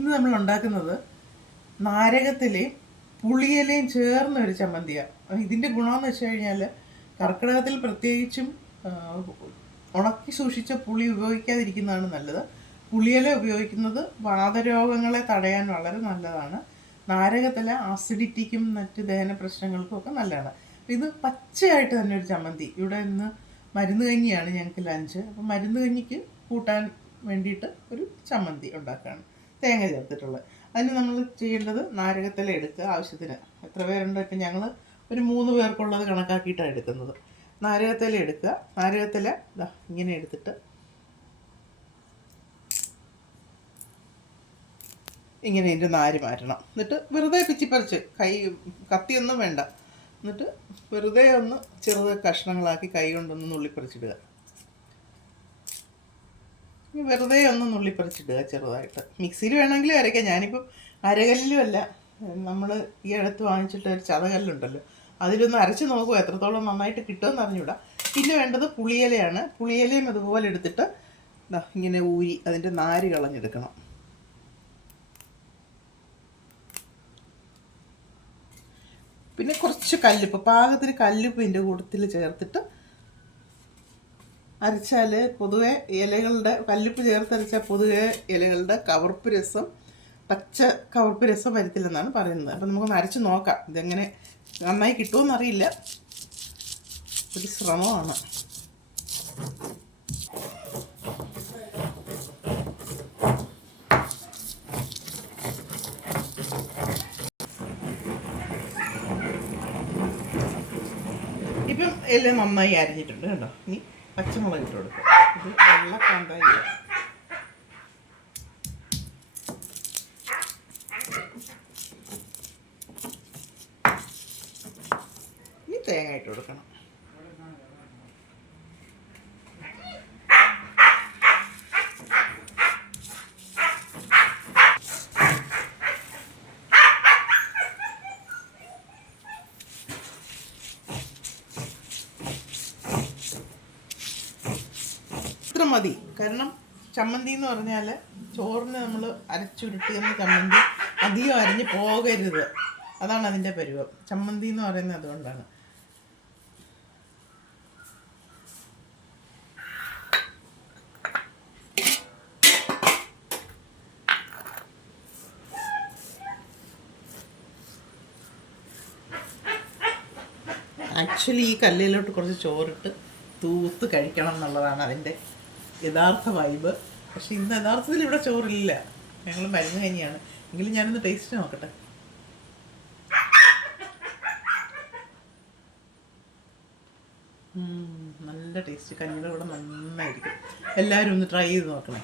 ഇന്ന് നമ്മൾ ഉണ്ടാക്കുന്നത് നാരകത്തിലെയും പുളിയിലയും ചേർന്ന ഒരു ചമ്മന്തിയാണ് ഇതിന്റെ ഗുണമെന്ന് വെച്ച് കഴിഞ്ഞാൽ കർക്കിടകത്തിൽ പ്രത്യേകിച്ചും ഉണക്കി സൂക്ഷിച്ച പുളി ഉപയോഗിക്കാതിരിക്കുന്നതാണ് നല്ലത്. പുളിയില ഉപയോഗിക്കുന്നത് വാതരോഗങ്ങളെ തടയാൻ വളരെ നല്ലതാണ്. നാരകത്തിലെ ആസിഡിറ്റിക്കും മറ്റ് ദഹന പ്രശ്നങ്ങൾക്കും ഒക്കെ നല്ലതാണ് ഇത് പച്ചയായിട്ട് തന്നെ ഒരു ചമ്മന്തി. ഇവിടെ ഇന്ന് മരുന്ന് കഞ്ഞിയാണ് ഞങ്ങൾക്ക് ലഞ്ച് അപ്പോൾ മരുന്ന് കഞ്ഞിക്ക് കൂട്ടാൻ വേണ്ടിയിട്ട് ഒരു ചമ്മന്തി ഉണ്ടാക്കുകയാണ്. തേങ്ങ ചേർത്തിട്ടുള്ളത്. അതിന് നമ്മൾ ചെയ്യേണ്ടത് നാരകത്തില എടുക്കുക ആവശ്യത്തിന്. എത്ര പേരുണ്ട് ഇപ്പം ഞങ്ങൾ ഒരു മൂന്ന് പേർക്കുള്ളത് കണക്കാക്കിയിട്ടാണ് എടുക്കുന്നത്. നാരകത്തില എടുക്കുക. നാരകത്തില ഇതാ ഇങ്ങനെ എടുത്തിട്ട് ഇങ്ങനെ ഇതിന്റെ നാര് മാറ്റണം. എന്നിട്ട് വെറുതെ പിച്ചിപ്പറിച്ച് കൈ കത്തിയൊന്നും വേണ്ട. എന്നിട്ട് വെറുതെ ഒന്ന് ചെറുത് കഷ്ണങ്ങളാക്കി കൈ കൊണ്ടൊന്ന് നുള്ളിപ്പറിച്ചിടുക. വെറുതെ ഒന്ന് നുള്ളിപ്പറിച്ചിടുക ചെറുതായിട്ട്. മിക്സിയിൽ വേണമെങ്കിൽ അരയ്ക്കാം. ഞാനിപ്പം അരകല്ലും അല്ല. നമ്മൾ ഈ അടുത്ത് വാങ്ങിച്ചിട്ട് ഒരു ചതകല്ലുണ്ടല്ലോ. അതിലൊന്ന് അരച്ച് നോക്കുക എത്രത്തോളം നന്നായിട്ട് കിട്ടുമെന്ന് അറിഞ്ഞൂടാ പിന്നെ വേണ്ടത് പുളിയിലയാണ്. പുളിയിലയും അതുപോലെ എടുത്തിട്ട് ഇങ്ങനെ ഊരി അതിന്റെ നാര് കളഞ്ഞെടുക്കണം. പിന്നെ കുറച്ച് കല്ലുപ്പ്. പാകത്തിന് കല്ലുപ്പ് ഇതിന്റെ കൂട്ടത്തിൽ ചേർത്തിട്ട് അരച്ചാൽ പൊതുവെ ഇലകളുടെ കല്ലുപ്പ് ചേർത്തരച്ചാൽ പൊതുവെ ഇലകളുടെ കവർപ്പ് രസം പച്ച കവർപ്പ് രസം വരത്തില്ലെന്നാണ് പറയുന്നത്. അപ്പം നമുക്കൊന്ന് അരച്ച് നോക്കാം. ഇതെങ്ങനെ നന്നായി കിട്ടുമെന്നറിയില്ല ഒരു ശ്രമമാണ്. ഇപ്പം എല്ലാം നന്നായി അരഞ്ഞിട്ടുണ്ട് കേട്ടോ. ഇനി പച്ചമുളക് ഇട്ട് കൊടുക്കുക ഇത് വെള്ള കാന്താരി ഇനി തേങ്ങ ഇട്ട് കൊടുക്കണം. ഇത്ര മതി. കാരണം ചമ്മന്തി എന്ന് പറഞ്ഞാൽ ചോറിന് നമ്മൾ അരച്ചുരുട്ടിയെന്ന ചമ്മന്തി അധികം അരിഞ്ഞ് പോകരുത്. അതാണ് അതിന്റെ പരുവം. ചമ്മന്തി എന്ന് പറയുന്നത് അതുകൊണ്ടാണ്. ആക്ച്വലി ഈ കല്ലിലോട്ട് കുറച്ച് ചോറിട്ട് തൂത്ത് കഴിക്കണം എന്നുള്ളതാണ് അതിന്റെ യഥാർത്ഥ വൈബ് പക്ഷെ ഇന്ന് യഥാർത്ഥത്തിൽ ഇവിടെ ചോറില്ല. ഞങ്ങൾ മരുന്ന് കഞ്ഞിയാണ് എങ്കിലും ഞാനൊന്ന് ടേസ്റ്റ് നോക്കട്ടെ. നല്ല ടേസ്റ്റ് കഞ്ഞിയുടെ കൂടെ നന്നായിരിക്കും. എല്ലാവരും ഒന്ന് ട്രൈ ചെയ്ത് നോക്കണേ.